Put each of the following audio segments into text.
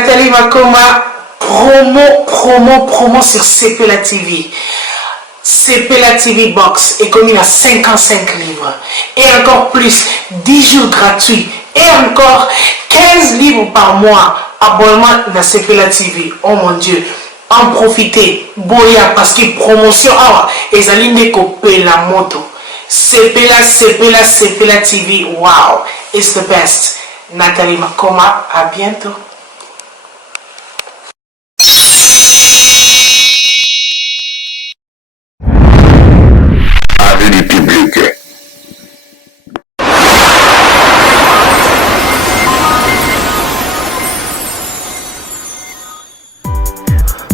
Nathalie Makoma, promo sur CPLA TV. CPLA TV Box est commis à 55 livres. Et encore plus, 10 jours gratuits. Et encore 15 livres par mois. Abonnement dans CPLA TV. Oh mon Dieu. En profitez. Boya parce que promotion. Et ça ligne copier la moto. CPLA TV. Wow. It's the best. Nathalie Makoma. À bientôt.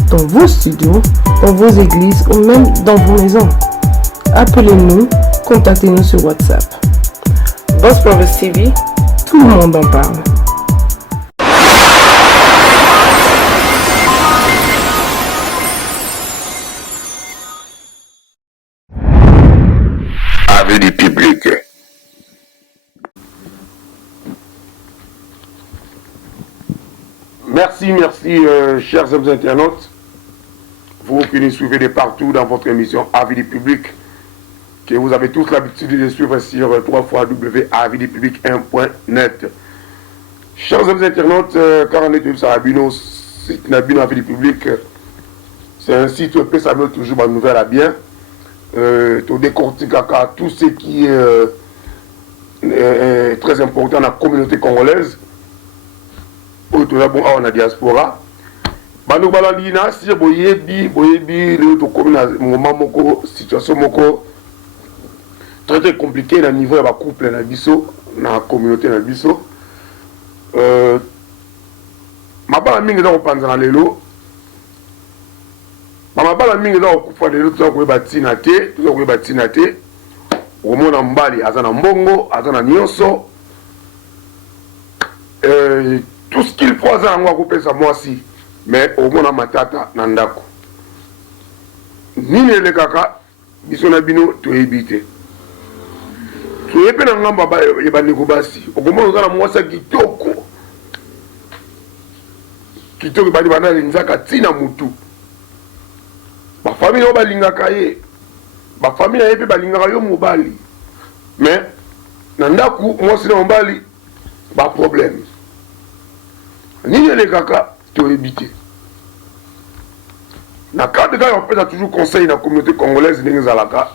Dans vos studios, dans vos églises ou même dans vos maisons. Appelez-nous, contactez-nous sur WhatsApp. Boss Prophets TV, tout le monde en parle. Avis du public. Merci, chers amis internautes. Vous qui nous suivez de partout dans votre émission Avis du public, que vous avez tous l'habitude de suivre sur www.avisdupublic1.net. Chers amis internautes, quand on est sur Abino, site Nabino Avis du public, c'est un site où on peut savoir toujours ma nouvelle à bien. Tout décortique tout ce qui est très important dans la communauté congolaise. Où tout là bon on a diaspora. Bando balandina si boyebi le to comme na moment moko situation moko très compliqué na niveau ya ba couple na biso na communauté na biso. Mabala mingi za kopanza na lelo. Mabala mingi za kokufa lelo to ko batina te, to ko batina te. Omona mbali azana mbongo, azana nyonso. Tout ce qu'il faut à couper ça moi aussi, mais au moins matata nandako. Ni le kaka, bisona bino to ebite. To ebe na ngamba ba yebani kubasi. Okomo ngala mwasa kitoko. Kitoko bali bana linzaka tina mutu. Ba famille ba lingaka ye. Ba famille ebe ba lingaka yo mobali. Mais nandaku mwasi na mobali ba problème. Ni les kaka, tu es évité. Na cadre on peut toujours conseiller la communauté congolaise de Nizalaka.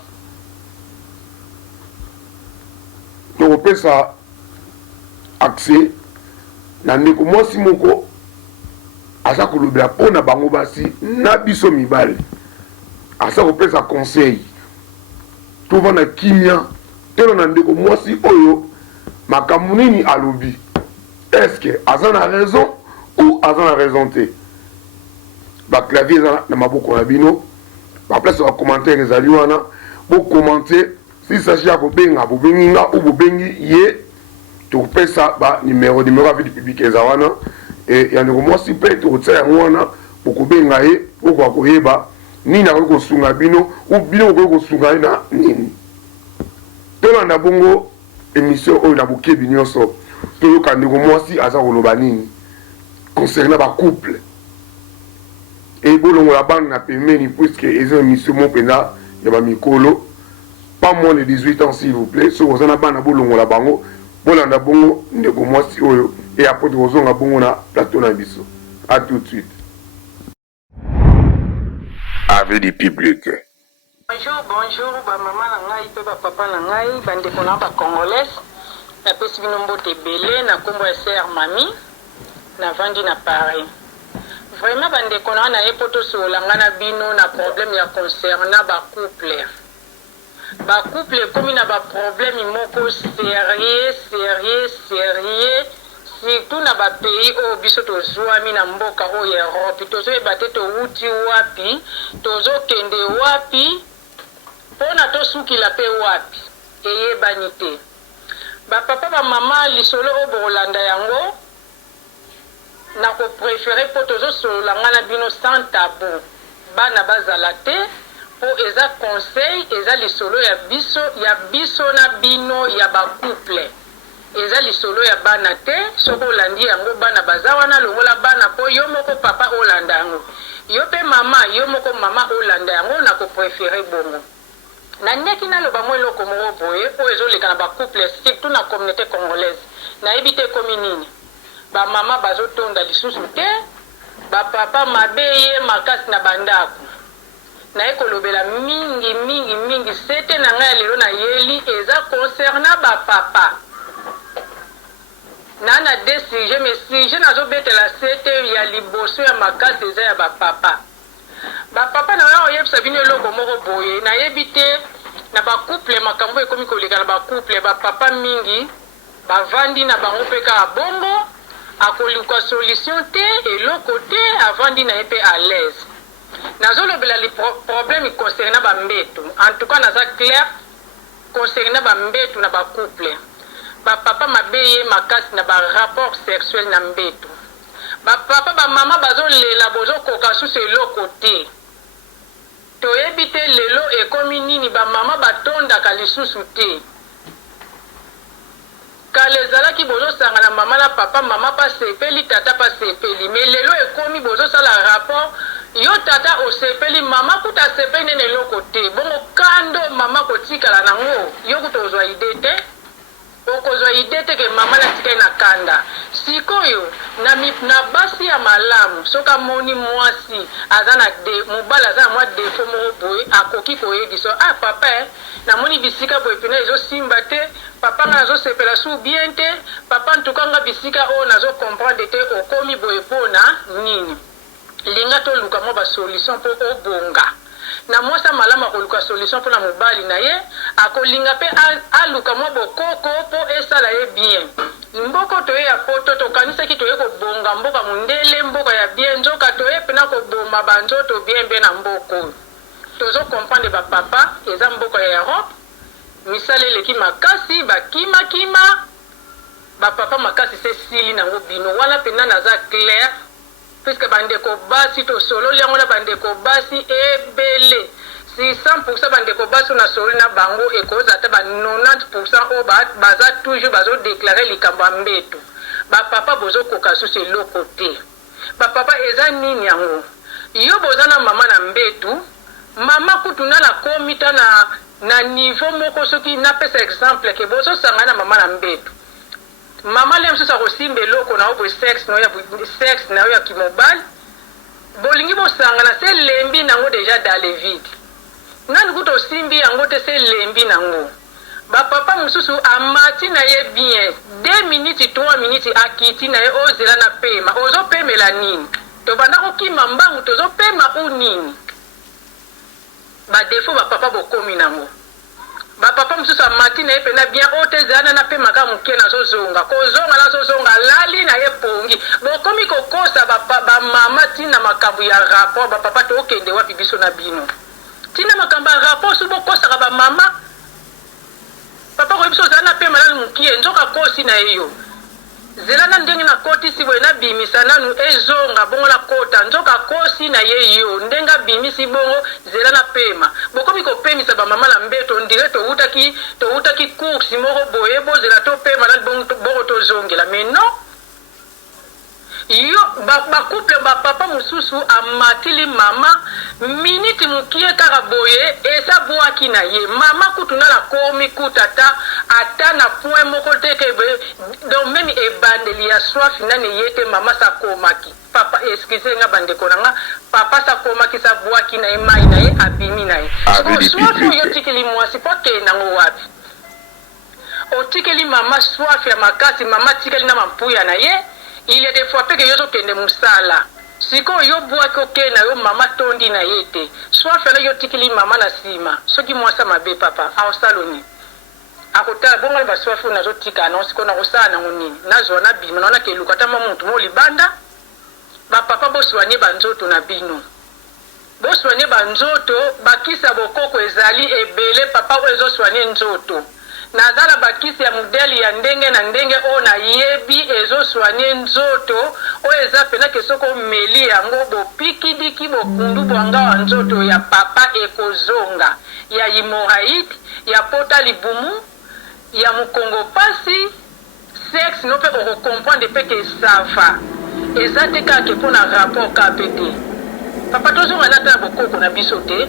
Tu peux ça accès. Na ndeko mwasi moko asa kolobela pona bango basi na biso mibale. Asa ko pesa conseil. Tu vas na kimia. Telo na ndeko mwasi oyo makambo nini alobi. Est-ce que Azan a raison ou Azan a raison te? Ba clavier na maboko na bino. Ba place va commenter les aliwana. Pour commenter si s'agit à bobenga bobenga ou bobengi ye tu peux ça ba numéro Avis du public ezawana et ya ndeko moi si peut tu tsa ngwana pour kobenga ye pour ko koyeba ni na ko sunga bino ou bino ko sunga na nini. Tolanda bongo émission o na bokebi nyonso. Tout le monde moi à ça concernant le couple et bon la bande n'a pas mis puisque ils ont mis sur mon pénal il y a mikolo pas moins de 18 ans s'il vous plaît sur vous en a bande à bolongo la bango bolanda bongo ndeko moi si oyo et après de vous on bongo na plateau na biso à tout de suite. Avis du public. Bonjour maman na ngai pe papa na ngai bande kona ba congolaise. Na pesi bino mbote belé na kombo ya sœur mami na vandi na Paris. Vraiment bande kona na epoto so langana bino na problème ya concernant ba couple. Ba couple comme na ba problème moko sérieux surtout na ba pays o biso to zwami na mboka o Europe tozo ebate to uti wapi tozo kende wapi pona to suki la pe wapi eye banité. Ba papa ba mama lisolo o bolanda yango na ko préférer potozo solo ngana bino sans tabou bana bazala te po eza conseil eza lisolo ya biso na bino ya ba couple eza lisolo ya bana te soko olandi yango bana baza wana longola bana po yo moko papa olanda yango yo pe mama yo moko mama olanda yango na ko préférer bongo na ndeki naloba mo eloko moko boye oyo ezoleka na bacouple surtout na communauté congolaise nayebi te komi nini bamama bazotonda lisusu te bapapa mabe ye makasi na bandako naye kolobela mingi sete na ngai lelo na yeli eza concerna bapapa nana de sujet mais sujet nazobetela sete ya liboso ya makasi eza ya bapapa na oyo oyebisa bino eloko moko boye nayebi te na bacouple makambo ekomi koleka na bacouple bapapa mingi bavandi na bango mpe kaka bongo akoluka solution te eloko te avandi na ye mpe à l'aise nazolobela li problème concernant bambetu en tout cas naza clair concernant bambetu na bacouple bapapa mabe ye makasi na barapport sexuel na mbetu bapapa bamama bazolela bozokoka susu eloko te toyebi te lelo ekomi nini bamama batondaka lisusu te kala ezalaki bozosangana mama na papa mama pa sepeli tata pa sepeli mais lelo ekomi bozosala rapport yo tata osepeli mama kuta sepeli nene eloko te bongo kando mama kotikala nango yo kuta ozwa ide te okozwa ide te ke mama natikali na kanda sikoyo na basi ya malamu soka moni mwasi aza na mobali aza na mwa defo moko boye akoki koyebi so papa namoni bisika boye pena ezosimba te papa nga nazosepela su bien te papa ntuka nga bisika oyo nazokomprendre te okomi boye mpona nini linga toluka mwa basolution mpo obonga na mwasa malamu akoluka solution mpona mobali na ye akolinga mpe aluka mwa bokoko mpo esala ye bien mboko toye ya poto tokanisaki toye kobonga mboka mondele mboka ya bien nzoka toye mpena koboma banzoto bien mpe na mboka oyo tozokomprendre bapapa eza mboka ya Europe misala eleki makasi bakima bapapa makasi se sili nango bino wana mpena naza clair puisque bandeko basi tosololi yango na bandeko basi ebele si 100% bandeko basi na soli na bango ekoza ata ba 90% oyo baza toujours bazodeklare likambo ya mbetu bapapa bozokoka susu eloko te bapapa eza nini yango yo boza na mama na mbetu mama kutuna na komita na niveau moko soki napesa exemple ke bozosanga na mama na mbetu mama le msusa kosimba eloko na obo sexe na oyo ya kimobali bolingi bosanga na se lembi nango deja dans le vide ngani kuto simbi yango te se lembi nango bapapa mosusu amati na ye bien 2 minutes 3 minutes akiti na ye ozela na pema ozopemela nini tobanda kokima mbangu tozopema u nini badefo bapapa bokomi nango bapapa mosusu amati na ye pena bien oyo te ezala na pemaka moke nazozonga kozonga nazozonga lali na ye pongi bokomi kokosa bamama ntina makambo ya rapport bapapa tokende wapi biso na bino ntina makambo ya rapport so bokosaka bamama papa koyebi so ozala na pema nanu mokie nzoka kosi na ye yo zela na ndenge na kotisi boye nabimisa nanu ezonga bongo na kota nzoka kosi na ye yo ndenge abimisi bongo zela na pema bokomi kopemisa bamama na mbeto ndire toutaki kursi moko boye bozela topema na bongo tozongela mais non yo bacouple bapapa mosusu amatili mama miniti mokie kaka boye eza bwaki na ye mama kutuna na komi kutata ata na point moko teke donc même ebandeli ya soif nani ye te mama sakomaki papa excuse nga bandeko nanga papa sakomaki sa bwaki na ye mai na ye abimi na ye soif yo tikeli mwasi po kenda ngo wapi otikeli mama soif ya makasi mama tikeli na mampuya na ye il y a des fois que yo kende musala siko yo bwaki okena yo mama tondi na ye te soit fela yo tikili mama na sima soki mwasa mabe papa aosaloni akotala bongo ba soif na zo tika na siko na kosala na nini nazwa na bima na ke lukata mamuntu mo libanda ba papa boswanye banzoto na bino boswanye banzoto bakisa bokoko ezali ebele papa ozo swanye nzoto nazala bakisi ya modeli ya ndenge na ndenge o na yebi ezo soigner nzoto o eza pena ke soko meli yango bopikidiki bokundu bwanga wa nzoto ya papa ekozonga ya hemorrhoïde ya pota libumu ya mukongo pasi sexe no pe ocomprendre pe que ça va eza te kaka mpona rapport ka pe te papa tozonga nata bokoko na biso te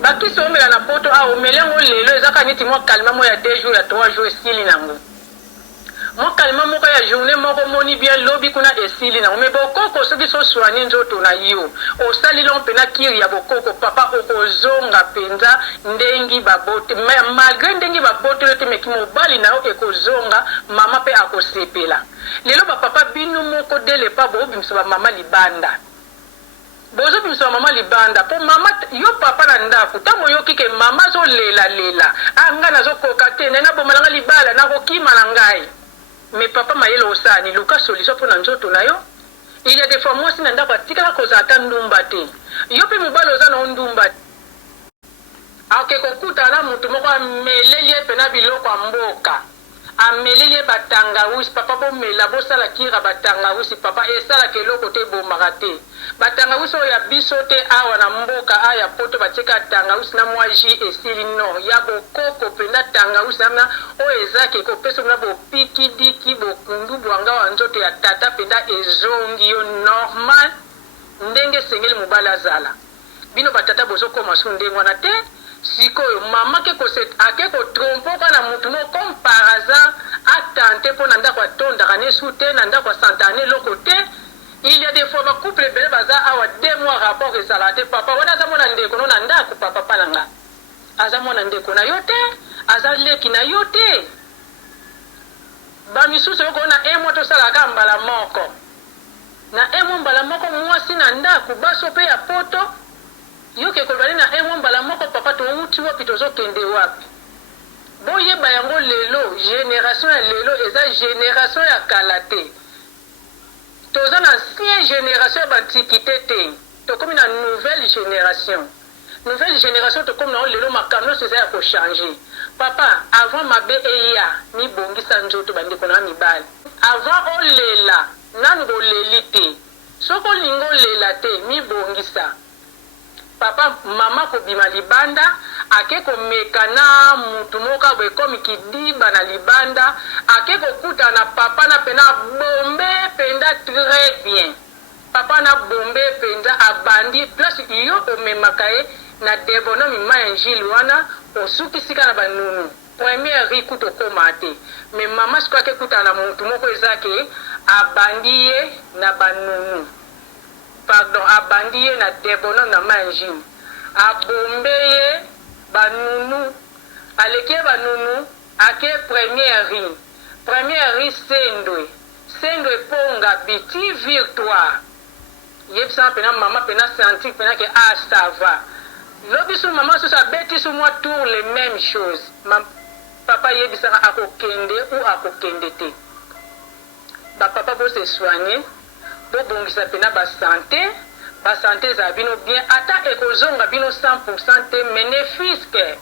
bakisi omela na poto omele yango lelo ezaka neti mwa kalima mo ya 2 jours ya 3 jours esili nango mwa kalima moko ya journée moko moni bien lobi kuna esili nango me bokoko soki sosoigne nzoto na yo osali longo mpena kiri ya bokoko papa okozonga mpenza ndengi babote malgré ndengi babotelo te meki mobali na yo ekozonga mama mpe akosepela lelo bapapa bino moko delepa boobimisa bamama libanda bozobimisa mama libanda po mama yo papa na ndako ntango oyoki ke mama azolela nga nazokoka te nena bomalanga libala nakokima na ngai me papa mayele osani luka solution mpo na nzoto na yo il y a des fois mwasi na ndako atikala kozala ata ndumba te yo mpe mobali oza na ndumba ake kokutana na motu moko ameleli ye mpena biloko ya mboka ameleli ye batangawusi papa bomela bosala kira batangawusi papa esalaka eloko te ebomaka te batangawusi oyo ya biso te awa na mboka aya poto batieka tangawusi na mwa ji esili no ya bokoko mpenza tangawusi namna oyo ezaki ekopesa mna bopikidiki bokundu bwanga wa nzoto ya tata mpenza ezongi yo normal ndenge esengeli mobali azala bino batata bozokoma su ndenge wana te sikoyo mama ake kotrompoka na mutu no comme par hasard atante mpo na ndako atondaka nesu te na ndako asantane eloko te il y a des fois bacouple ebele baza awa 2 mois rapport ezala te papa wana aza mwana ndeko no na ndako papa palanga aza mwana ndeko na yo te aza leki na yo te bamisusu yokona 1 mois tosalaka mbala moko na 1 mois mbala moko mwasi na ndako baso mpe ya poto yoke kolobali na 1 mois mbala moko papa touti wapi tozokende wapi boyeba yango lelo génération ya lelo eza génération ya kala te toza na ancien génération ya bantikité te tokomi na nouvelle génération tokomi na lelo makambo nyonso eza ya kochange papa avant mabe eya mibongisa nzoto bandeko na mibali avant olela nani boleli te soki olingi olela te mibongisa papa mama kobima libanda ake komeka na mutu moko boye komi kidiba na libanda ake kokuta na papa na pena bombe penda très bien papa na bombe penda abandi place yo omemaka ye na debonomi ma injili wana osukisika na banunu première riku tokoma te me mama siko ake kuta na mutu moko ezake abandi ye na banunu pardon abandi ye na debonomi na ma injili abombe ye banunu aleke banunu ake première ri sendwe ponga biti victoire yebisa pena mama pena senti pena ke ça va lobisu mama so sa beti so moi tour les mêmes choses papa yebisa akokende ou akokende te ba papa bo se soigner bo bongisa pena ba santé za bino bien ata ekozonga bino 100% te bénéfice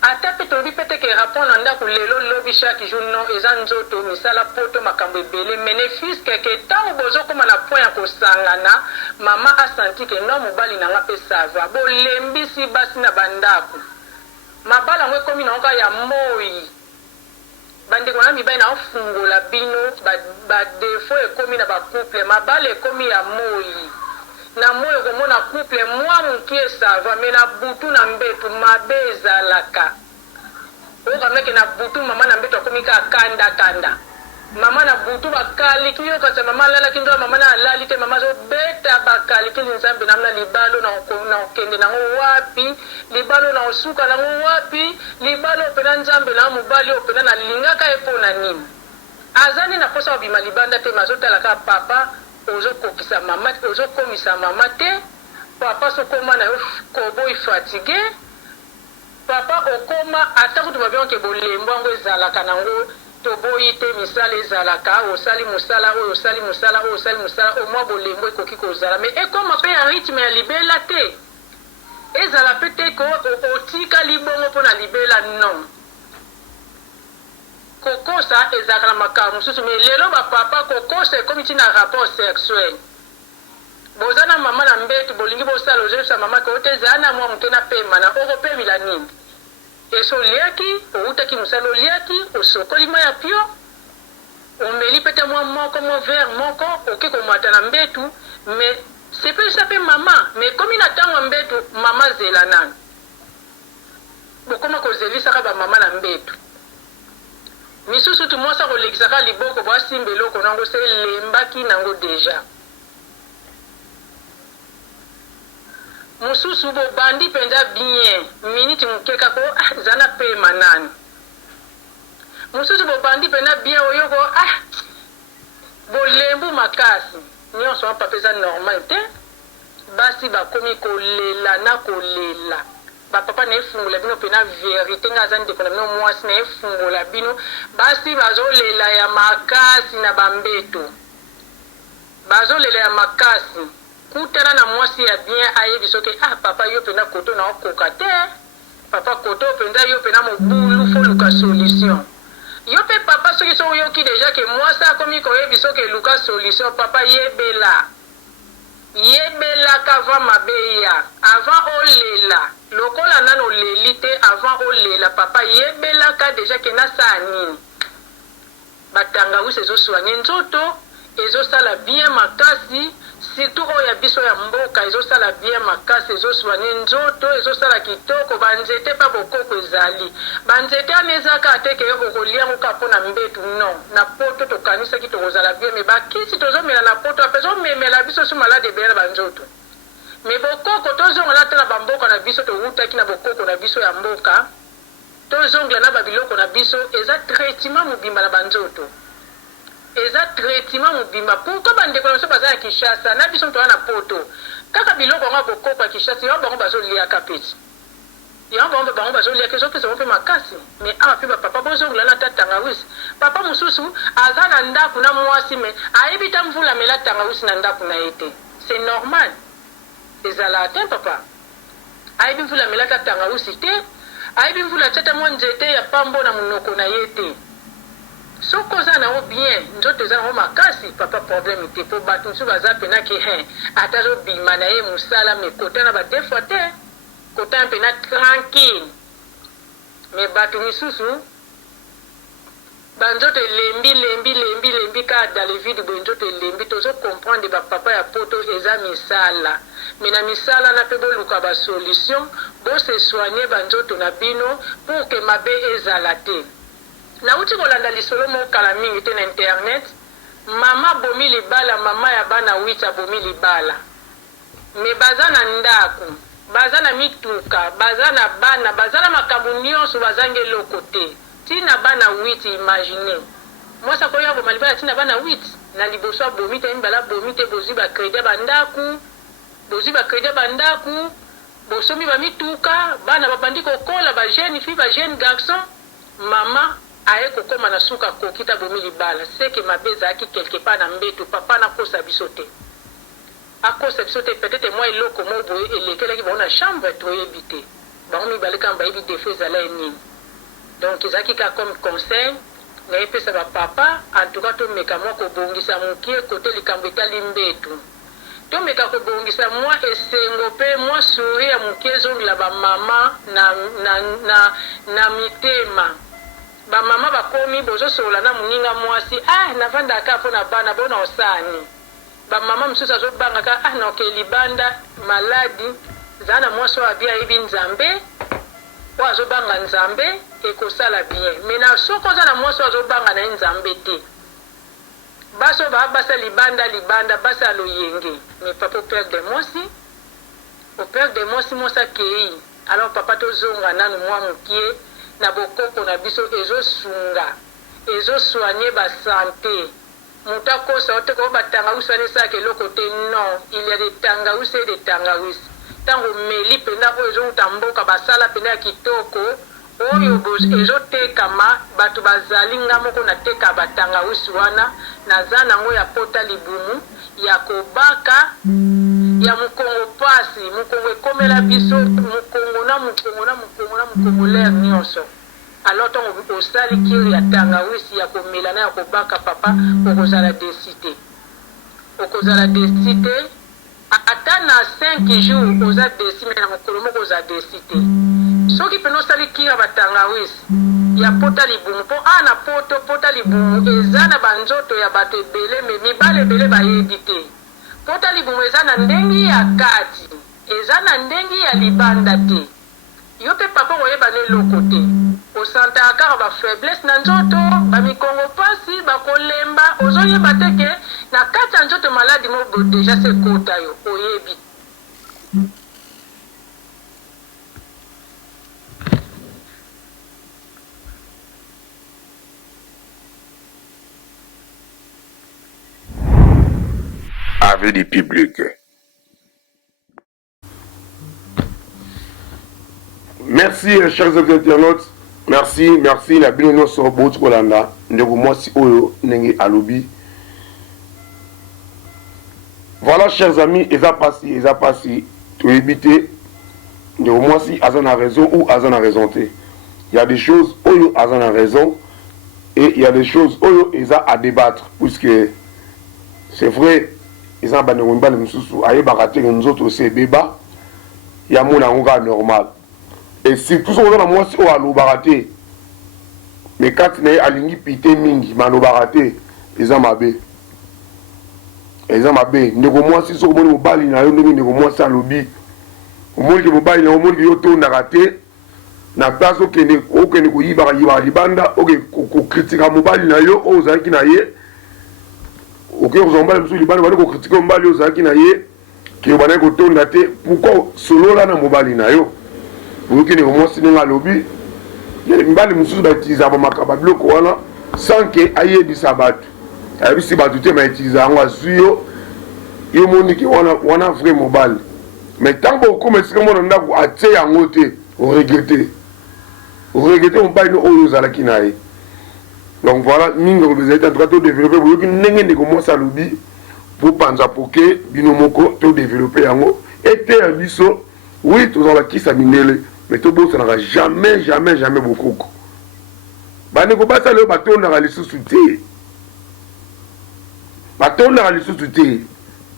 ata pe tobi pete ke rapport na ndako lelo lobi chaque jour non eza nzoto misala poto makambo ebele bénéfice ke tango bozokoma na point ya kosangana mama asanti ke no mobali nanga pe sava bolembisi basi na bandako mabala yango ekomi na oka ya moi bandeko na mibali na ofungola bino badefo ekomi na bacouple mabala ekomi ya moi na moyo komona couple mwa mukie sava me na butu na mbetu mabe ezalaka okameke na butu mama na mbetu akomi ka kanda mama na butu bakaliki yo kasa mama alalaki ndo mama na alali te mama zobeta bakaliki nzambe namna libalo na okende nango wapi libalo na osuka nango wapi libalo opena nzambe na mobali opena na lingaka epona nini azani na posa obima libanda te mazotalaka papa ozokokisa mama ozokomisa mama te papa sokoma na yo koboyi fatigué papa okoma ata kutu babionke bolembo yango ezalaka nango toboyi te misala ezalaka osali mosala oyo osali mosala oyo osali mosala omwa bolembo ekoki kozala me ekoma mpe ya rythme ya libela te ezala mpe te ko otika libongo mpo na libela non kokosa ezalaka na makambo mosusu me lelo bapapa kokosa ekomi ntina rapport sexuel boza na mama na mbetu bolingi bosala ozoyosa mama ke ote ezala na mwa moke na pema na okopemila nini eso oliaki outaki mosala oliaki osokoli ma ya pio omeli pete mwa moko mo verre moko oke komata na mbetu mais c'est pas ça pe maman mais comme ina tango mbetu mama zela nani bokoma kozelisaka ba mama na mbetu misusu tu mwasa kolekisaka liboko bwasimba eloko nango se lembaki nango deja mususu bobandi mpenza bien miniti mokeka ko zana pema nani mususu bobandi mpenza bien oyoko bolembu makasi nyonso papa eza normal te basi bakomi kolela na kolela bapapa na efungola bino mpe na verité nga aza ndeko na bino mwasi na efungola bino basi bazolela ya makasi na bambeto bazolela ya makasi kutana na mwasi ya bien ayebi soki papa yo mpenza koto na okoka te papa koto mpenza yo mpenza mobulu foluka solution yo mpe papa soki so oyoki deja ke mwasi akomi koyebi soki eluka solution papa yebelaka avant mabeya avant olela lokola nano oleli te avant olela papa yebelaka deja ke nasala nini batangawisi ezosoigne nzoto ezosala bien makasi surtout oyo ya biso ya mboka ezosala bien makasi ezosoigne nzoto ezosala kitoko banzete mpa bokoko ezali banzete wana ezaka ate ke okoliango ka mpo na mbetu non na poto tokanisaki tokozala bien me bakisi tozomela na poto ape ezomemela biso so malade ebele na banzoto me bokoko tozongela ate na bamboka na biso towutaki na bokoko na biso ya mboka tozongela na babiloko na biso eza traitement mobimba na banzoto eza traitement mobimba pourquoi bandeko na biso baza na Kinshasa na biso toza na poto kaka biloko yango bokoko ya Kinshasa yango bango bazoliaka peti yango bango bazoliaka ezopesa mpe makasi mais awa mpe bapapa bozongela na ta tangawisi papa mosusu aza na ndako na mwasi me ayebi ta mvula amela tangawisi na ndako na ye te c'est normal ezala te papa ayebi mvula amelaka tangawisi te ayebi mvula atyata mwa nzete ya pambo na monoko na ye te soko oza nango bien nzoto eza nango makasi papa problème te mpo bato mosusu baza mpena ke ata azobima na ye mosala me kotana badefoi te kotana mpena tranquille me bato misusu banzoto elembi kaka dans le vide boye nzoto elembi tozocomprendre bapapa ya poto eza misala me na misala na mpe boluka basolution bose soigne banzoto na bino pour ke mabe ezala te nauti kolanda lisolo mokala mingi te na internet mama bomi libala mama ya bana 8 abomi libala me baza na ndako baza na mituka baza na bana baza na makambo nyonso bazangi eloko te tina bana 8 imagine mwasi akoya boma libala tina bana 8 na liboso abomi te mibala bomi te bozwi bakredi ya bandaku bosomi bamituka bana babandi kokola bajeune fille bajeune garçon mama aye kokoma na suka kokita bomi libala seke mabe ezalaki quelque part na mbeto papa nakosa biso te akosa biso te peut-être mwa eloko mo boye elekelaki bango na chambre toyebi te bango mibale kama bayebi defo ezala ye nini donc ezalaki kaka comme conseil nayepesa bapapa en tout cas tomeka mwa kobongisa mokie kote likambo etali mbetu tomeka kobongisa mwa esengo mpe mwa souri ya mokie ezongela bamama na mitema bamama bakomi bozosola na moninga mwasi navandaka mpo na bana bona osani bamama mosusu azobangaka naoke libanda maladi zala na mwasi oyo abi ayebi nzambe oyo azobanga nzambe ekosala bien me na soko oza na mwasi oyo azobanga na ye nzambe te basi oyo basa libanda basa loyenge me papa operde mwasi akei alors papa tozonga nanu mwa mokie na bokoko na biso ezosoigne basante moto akosa ote ko batangawisi wana esalaka eloko te non il y a des tangawisi et des tangawisi ntango meli mpenza oyo ezouta mboka basala mpenza ya kitoko oyo ezotekama bato bazali nga moko nateka batangawisi wana naza nango ya pota libumu ya kobaka ya mokongo pasi mokongo ekomela biso mokongo na mokongolere nyonso alors ntango osali kiri ya tangawisi ya komela na ya kobaka papa okozala desi te ata na 5 jours oza desi me na mokolo moko oza desi te soki mpena osali kiri ya batangawisi ya pota libumu mpo ana pota libumu eza na banzoto ya bato ebele me mibale ebele bayebi te. Pota libumu eza na ndenge ya kati eza na ndenge ya libanda te. Yo pe papa koyeba na eloko te osanta kaka bafaiblesse na nzoto bamikongo pasi bakolemba ozoyeba te ke na kati ya nzoto maladi moko deja se kota yo oyebi. Avec du public. Merci, chers internautes. Merci. La bienvenue sur Bout Kolanda. Ndego si oyo nenge alobi. Voilà, chers amis, ils a passé. Tu éviter. Ndego si azan a raison ou azan a raison. Il y a des choses oyo azan a raison et il y a des choses oyo ils a à débattre puisque c'est vrai. Ils ont banné un bal moussou aye baraté nous autres c'est béba ya mona nga normal et si tout ça on a moi si o alo baraté mais quand né alingi pité mingi mano baraté ils ont mabé ndeko moi si so moni mobali na yo ndeko moi ça lobi omoni ke mobali na omoni yo to na raté na place okene ko yiba libanda oke ko critique mobali na yo ozaki na ye. Ok, vous en parlez de Liban, vous allez critiquer Mbali aux Akinaye, qui est banné côté de pourquoi solo là dans Mobali nayo. Vous qui ne vous si dans lobby, il y a Mbali Moussou baptisé à Makabablo Koala, sans que aille du sabat. Aïe si battu mais utilisé en Wazuyo, il y a mon qui wana vrai Mobali. Mais tant que vous commencez comme on a atteint en haute, vous regrettez. Vous regrettez Mbali aux Akinaye. Donc voilà, nous avons en train de développer pour que nous ayons lobby pour penser pour que binomoko to développer yango et te abiso oui tous on qui s'aminele mais tout bon ça n'aura jamais beaucoup. Ba ne ko ba ça le bateau na les sous-souté. Bateau na les sous-souté.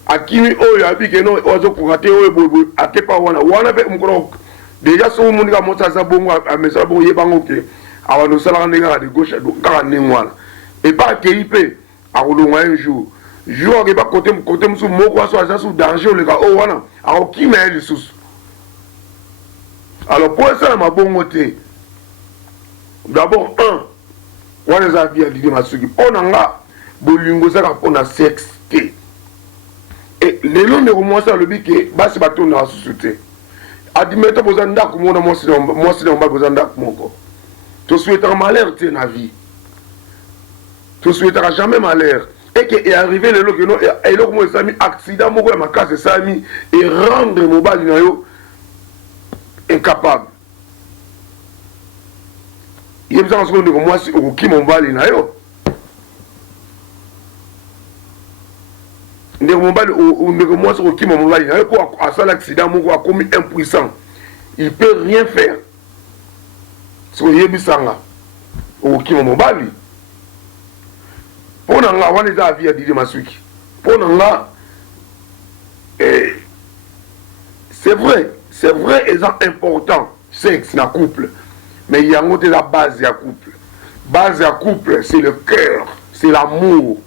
Akimi oyo abike no ozo kurate oyo bobo akepa wana pe mukoro déjà so mun ga mota za bongo a mesa bo yebango ke avant nous allons de gauche à droite et pas qu'il peut à un jour qui va côté sous mot soit sous danger les gars oh voilà alors qui met les sous alors pour ça ma bonne côté d'abord on les a bien dit ma suki on a bolingo ça on a sexe et les longs de moi ça le but que bas c'est bateau na société admettons besoin d'ak moi c'est pas besoin d'ak mon tu souhaiteras malheur dans la vie. Tu souhaiteras jamais malheur. Et que est arrivé le logo et le moi ça mis accident mon ma casse ça mis et rendre mon bal incapable. Il y a besoin de moi si au qui mon bal na yo. Ne mon bal ou ne moi sur qui mon bal na yo pour à ça l'accident mon a commis impuissant. Il peut rien faire. Soyez bisanga au qui mobali pour nga wana za via didi masuki pour nga c'est vrai et c'est important sexe na couple mais il y a une la base ya couple c'est le cœur c'est l'amour.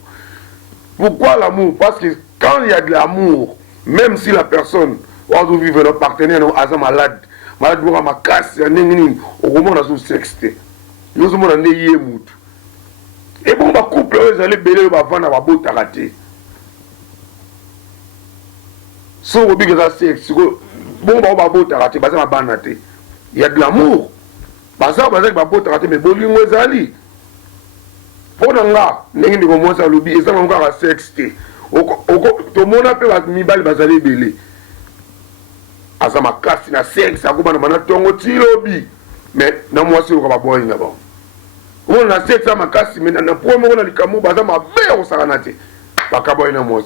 Pourquoi l'amour? Parce que quand il y a de l'amour même si la personne ou vivre notre partenaire non asa malade pour ma casse au moment où sexe nous sommes en mutu et bon ba couple eux allaient belé ba vendre ba bota raté so obi que ça sexe bon ba bota raté ba ça ba naté il y a de l'amour ba ça ba bota raté mais bolingo ezali pour nga ndenge ndiko mo ça lobi et ça encore à sexe to mona pe ba mibali ba zali belé azama kasi na sexe akubana mana tongo tilobi mais na moi si okaba boy na bon on na sexe ama kasi mais na promo na likamu bazama be o sakanate bakaboy na moi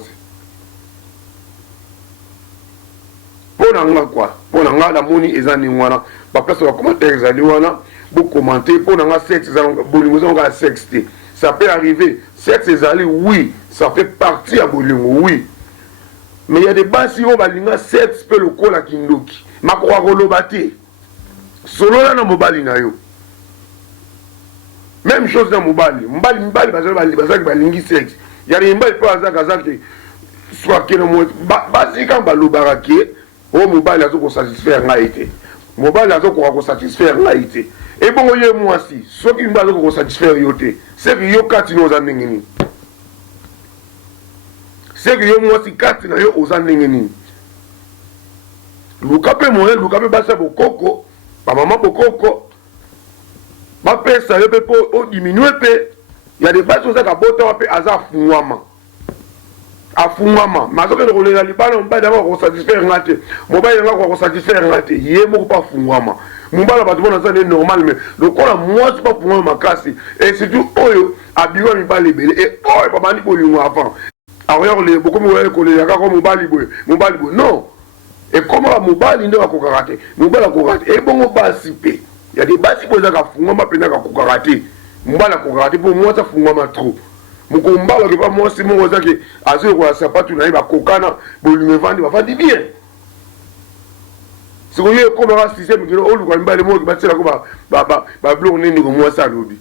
pona nga quoi pona nga la moni ezani wana ba personne va commenter ezali wana bu commenter pona nga sexe za bolingo za nga sexe ça peut arriver sexe ezali oui ça fait partie à bolingo oui. Mais il y a des bases qui ont balinga sexe pe le kola kindoki. Ma kwa kolobate. Solo la na mobali na yo. même chose na mobali mobali bazali balingi sexe yali mobali pe azaki soit que no basi quand balobaka ke o mobali azoko satisfaire ngai te mobali azoko satisfaire ngai te et bon ye mwasi soki mobali azoko satisfaire yo te c'est que yo kati no za ndenge nini c'est que yo mwasi kati na yo oza ndenge nini luka pe moyen luka pe basa bokoko bamama bokoko bapesa yo pe po odiminue pe ya de basi ozaka bota pe aza afungwama mazoke kolela libala mobali yango satisfaire nga te mobali yango satisfaire nga te ye moko pa fungwama mobala bato bona za normal mais lokola mwasi pa fungwama makasi et surtout oyo abiwa mibali ebele et oyo babandi bolingo avant alors les beaucoup de kolela kaka mobali boye non et comment mobali nde akokaka te mobali akokaka te et bongo basi pe ya de basi po ezaka fungwama pe na akokaka te mobali akokaka te po mwasi afungwama trop mukombala ke pa mwasi moko zaki azo ko sapatu na iba kokana bolingo vandi bafandi bien siko ye ko ba système kilo olu kwa mbale mo ba tsela ko ba blog nini ko mwasi alobi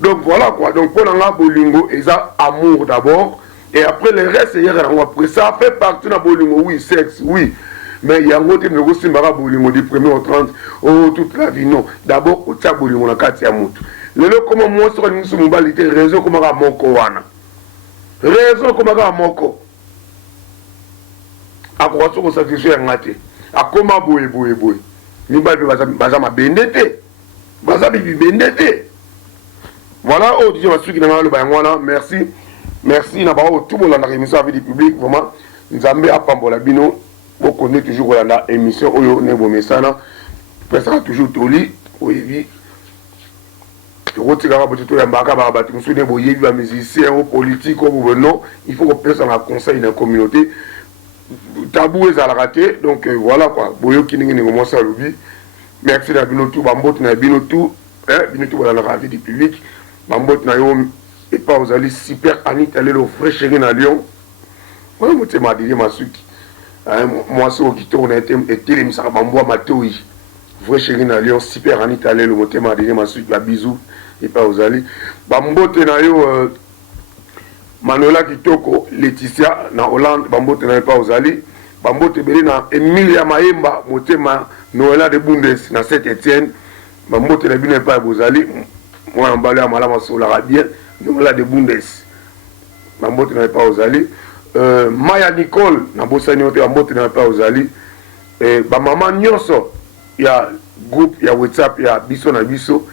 donc voilà quoi donc pour nga bolingo eza amour d'abord et après le reste il y a après ça fait partie na bolingo oui sexe oui mais il y a un côté de simba bolingo du 1er au 30 oh toute la vie non d'abord au tsa bolingo na kati ya mutu lelo comment moi sur une mobilité raison comment ka moko wana raison comment ka moko akwa so ko satisfaire ngate akoma boye ni ba baza mabendete baza bibi bendete voilà oh DJ Masuki na ngalo ba ngwana merci na ba tout bon na émission avec du public vraiment nzambe apambola bino beaucoup ne toujours la émission oyo ne bo mesana presque toujours toli oui il faut qu'on pense à un conseil d'un communauté tabou et à la raté donc voilà quoi boyo qui n'est pas à l'oubli merci à binotou bambot na binotou binotou dans la ravie du public bambot na yo et pas aux alliés super Anita aller au frais chéri na Lyon moi je m'a dit Masuki moi c'est au qui tourne et télé ça bamboa matoi vrai chéri na Lyon super Anita aller le moté m'a dit Masuki la bisou et pas aux alliés bambote na yo Manola Kitoko Laetitia na Hollande bambote na pas aux alliés bambote belé na Emilia Maemba motema Noëlla de Bundes na Saint-Étienne bambote na bino pas aux alliés moi en balé à malama sur la bien Noëlla de Bundes bambote na pas aux alliés Maya Nicole na bosani ote bambote na pas aux alliés et ba maman nyonso ya groupe ya WhatsApp ya biso na biso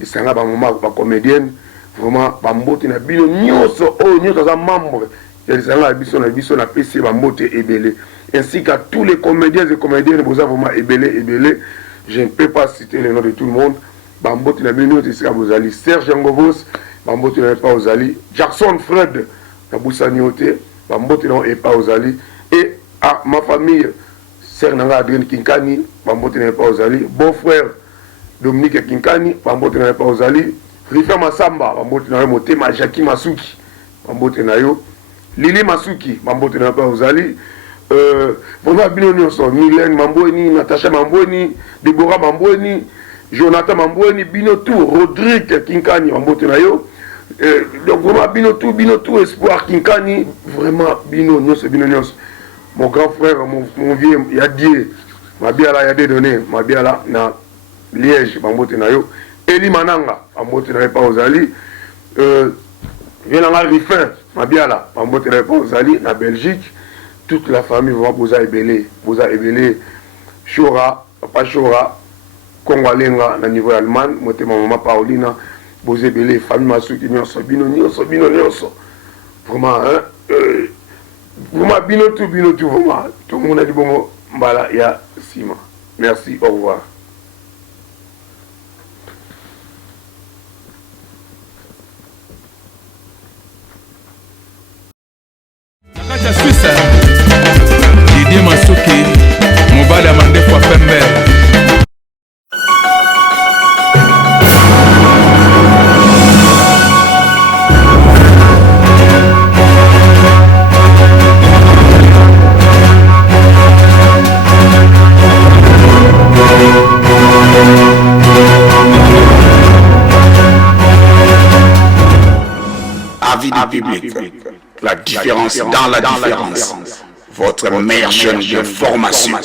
lisanga ba maman ba comédienne vraiment bambote na bino nyonso o nyonso za membre ya lisanga na biso na PC bambote ebele ainsi qu'à tous les comédiens et comédiennes boza vraiment ebele je ne peux pas citer les noms de tout le monde bambote na bino tisika bozali Serge Ngovos bambote na pas ozali Jackson Fred na busani ote bambote na pas ozali et à ma famille sœur nanga Adrien Kinkani bambote na pas ozali beau-frère Dominique Kinkani bambote na pas ozali Rifa Masamba bambote na yo motema Jackie Masuki bambote na yo Lili Masuki bambote na pas ozali vraiment bino nyonso Mylène Mambweni Natacha Mambweni Deborah Mambweni Jonathan Mambweni bino tout Rodrigue Kinkani bambote na yo donc vraiment bino tout espoir Kinkani vraiment bino nyonso mon grand frère mon vieux Yadier Mabiala Yadé donné Mabiala na Liège bambote na yo Eli Mananga bambote na pas ozali Vienanga Rifin Mabiala bambote na pas ozali na Belgique toute la famille va boza ebele Chora papa Chora Kongoalenga na niveau allemand motema maman Paulina boza ebele famille Masuki nyonso bino vraiment vraiment bino tout vraiment tout le monde a dit bon mbala ya sima merci au revoir. Didier Masuki mobali amande kwa pembe avis du public. La différence dans la différence. Votre meilleure chaîne de formation.